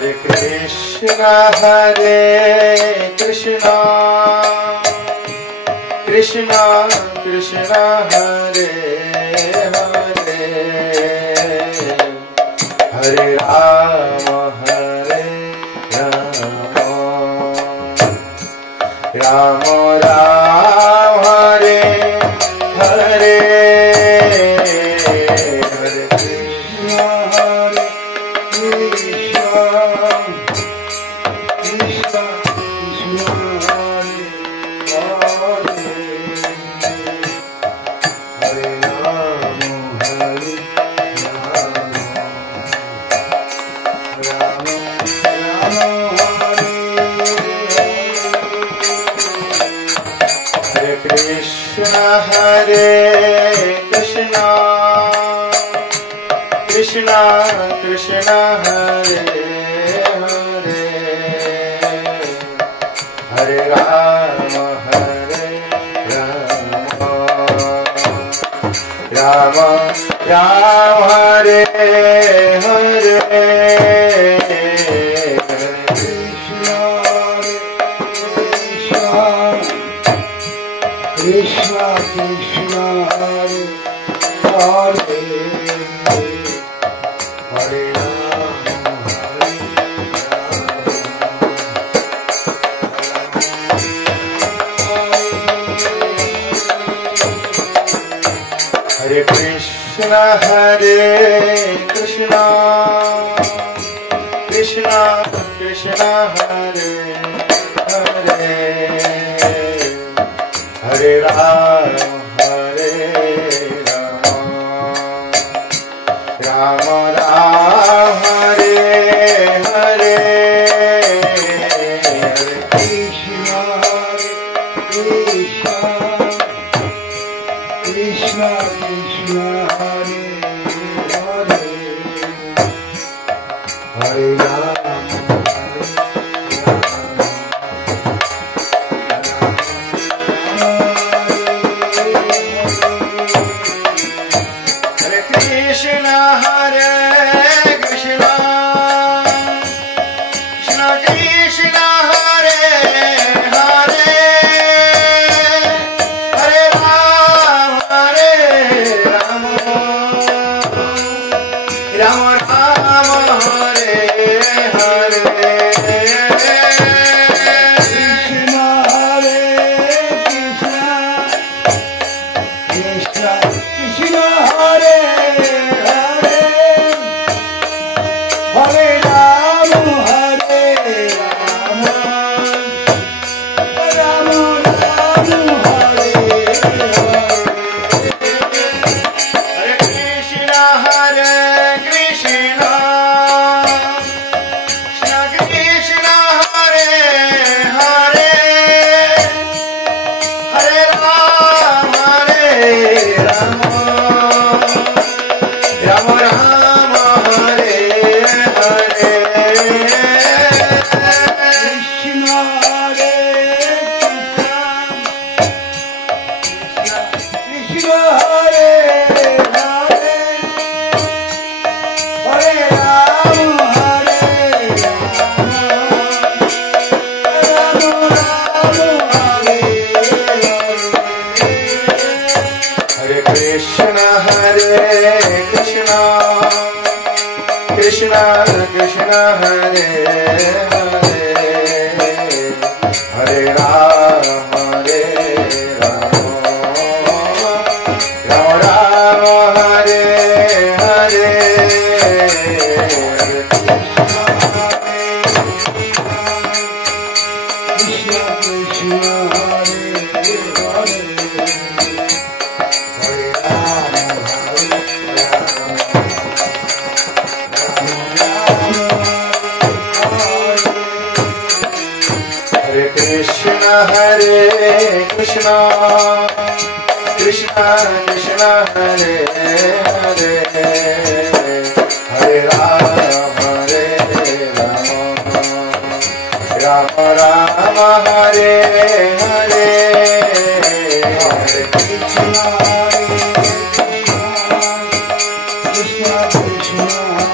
Hare Krishna Krishna Krishna Hare Hare Hare Rama Rama Rama Hare Hare Hare Krishna Krishna Krishna Hare Rama Krishna Hare Krishna Krishna Krishna Hare Hare Hare Rama Rama Rama Hare Hare Krishna Krishna Hare Hare Hare Rama Hare Krishna Krishna Krishna Hare Hare Hare Rama Rama Rama Hare Hare Krishna Krishna Krishna Krishna Hare Hare Hare Rama Krishna Hare Krishna Krishna Krishna Hare Hare Hare Rama Rama Rama Rama Hare Hare Krishna Hare Krishna Krishna Hare Hare Rama Hare Rama Rama Rama Hare Hare Krishna Hare Krishna Krishna Krishna Hare Hare Hare Rama Rama Rama Rama Hare Hare Krishna Hare Krishna Hare Hare Hare Rama Hare Rama Rama Hare Hare Krishna Hare Krishna Krishna Krishna Hare Hare Hare Rama Rama Rama Hare Hare Krishna Krishna Hare Hare Hare Krishna Hare Krishna Krishna Krishna Hare Hare Hare Rama Rama Rama Hare Hare Hare Krishna Krishna Krishna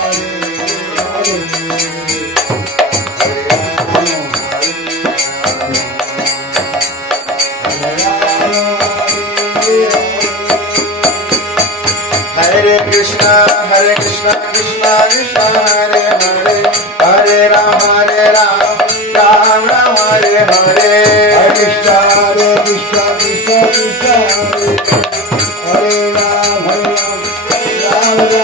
Hare Hare Krishna Krishna Krishna Hare Hare Hare Ram Ram Ram Hare Hare Hare Krishna Krishna Krishna Hare Hare Ram Ram Hare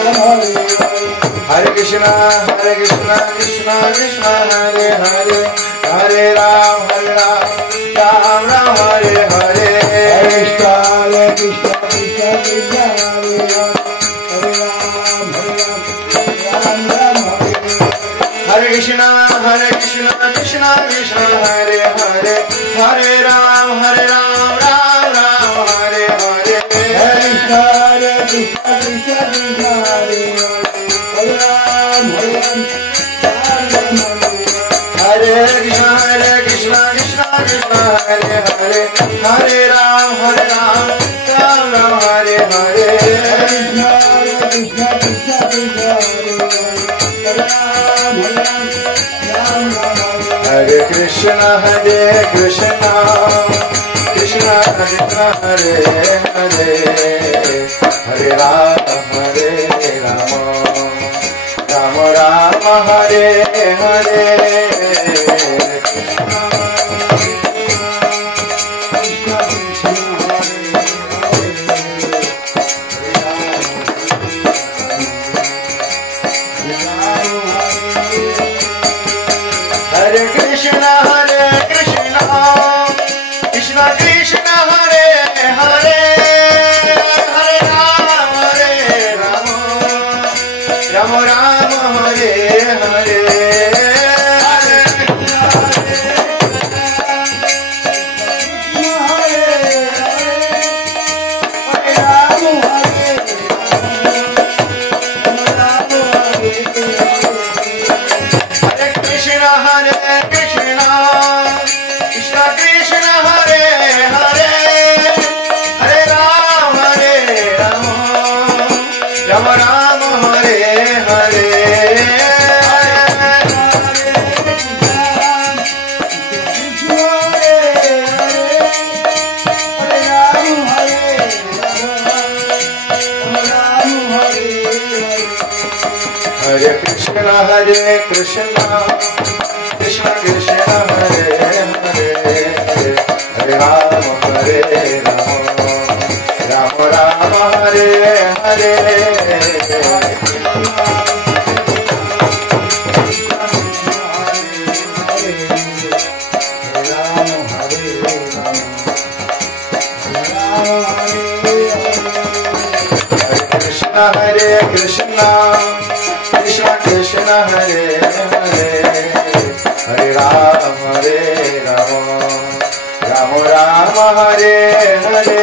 Hare Krishna Krishna Krishna Hare Hare Hare Ram Ram Hare Hare Hare Krishna Krishna Krishna Hare Hare Krishna Krishna Krishna Hare Hare Hare Ram Ram Hare Hare Hare Krishna Krishna Krishna Hare Hare Ram Hare Krishna Krishna Krishna Hare Hare Hare Ram Ram Hare Hare Hare Krishna Krishna Krishna Hare Hare Hare Ram Ram Ram Hare Hare Hare Krishna Krishna Krishna Hare Hare Hare Ram Ram Ram Hare Hare Hare Krishna Krishna Krishna Hare Hare Hare Ram Ram Ram Hare Hare Hare Krishna Krishna Krishna Hare Hare Hare Ram Ram Ram Hare Hare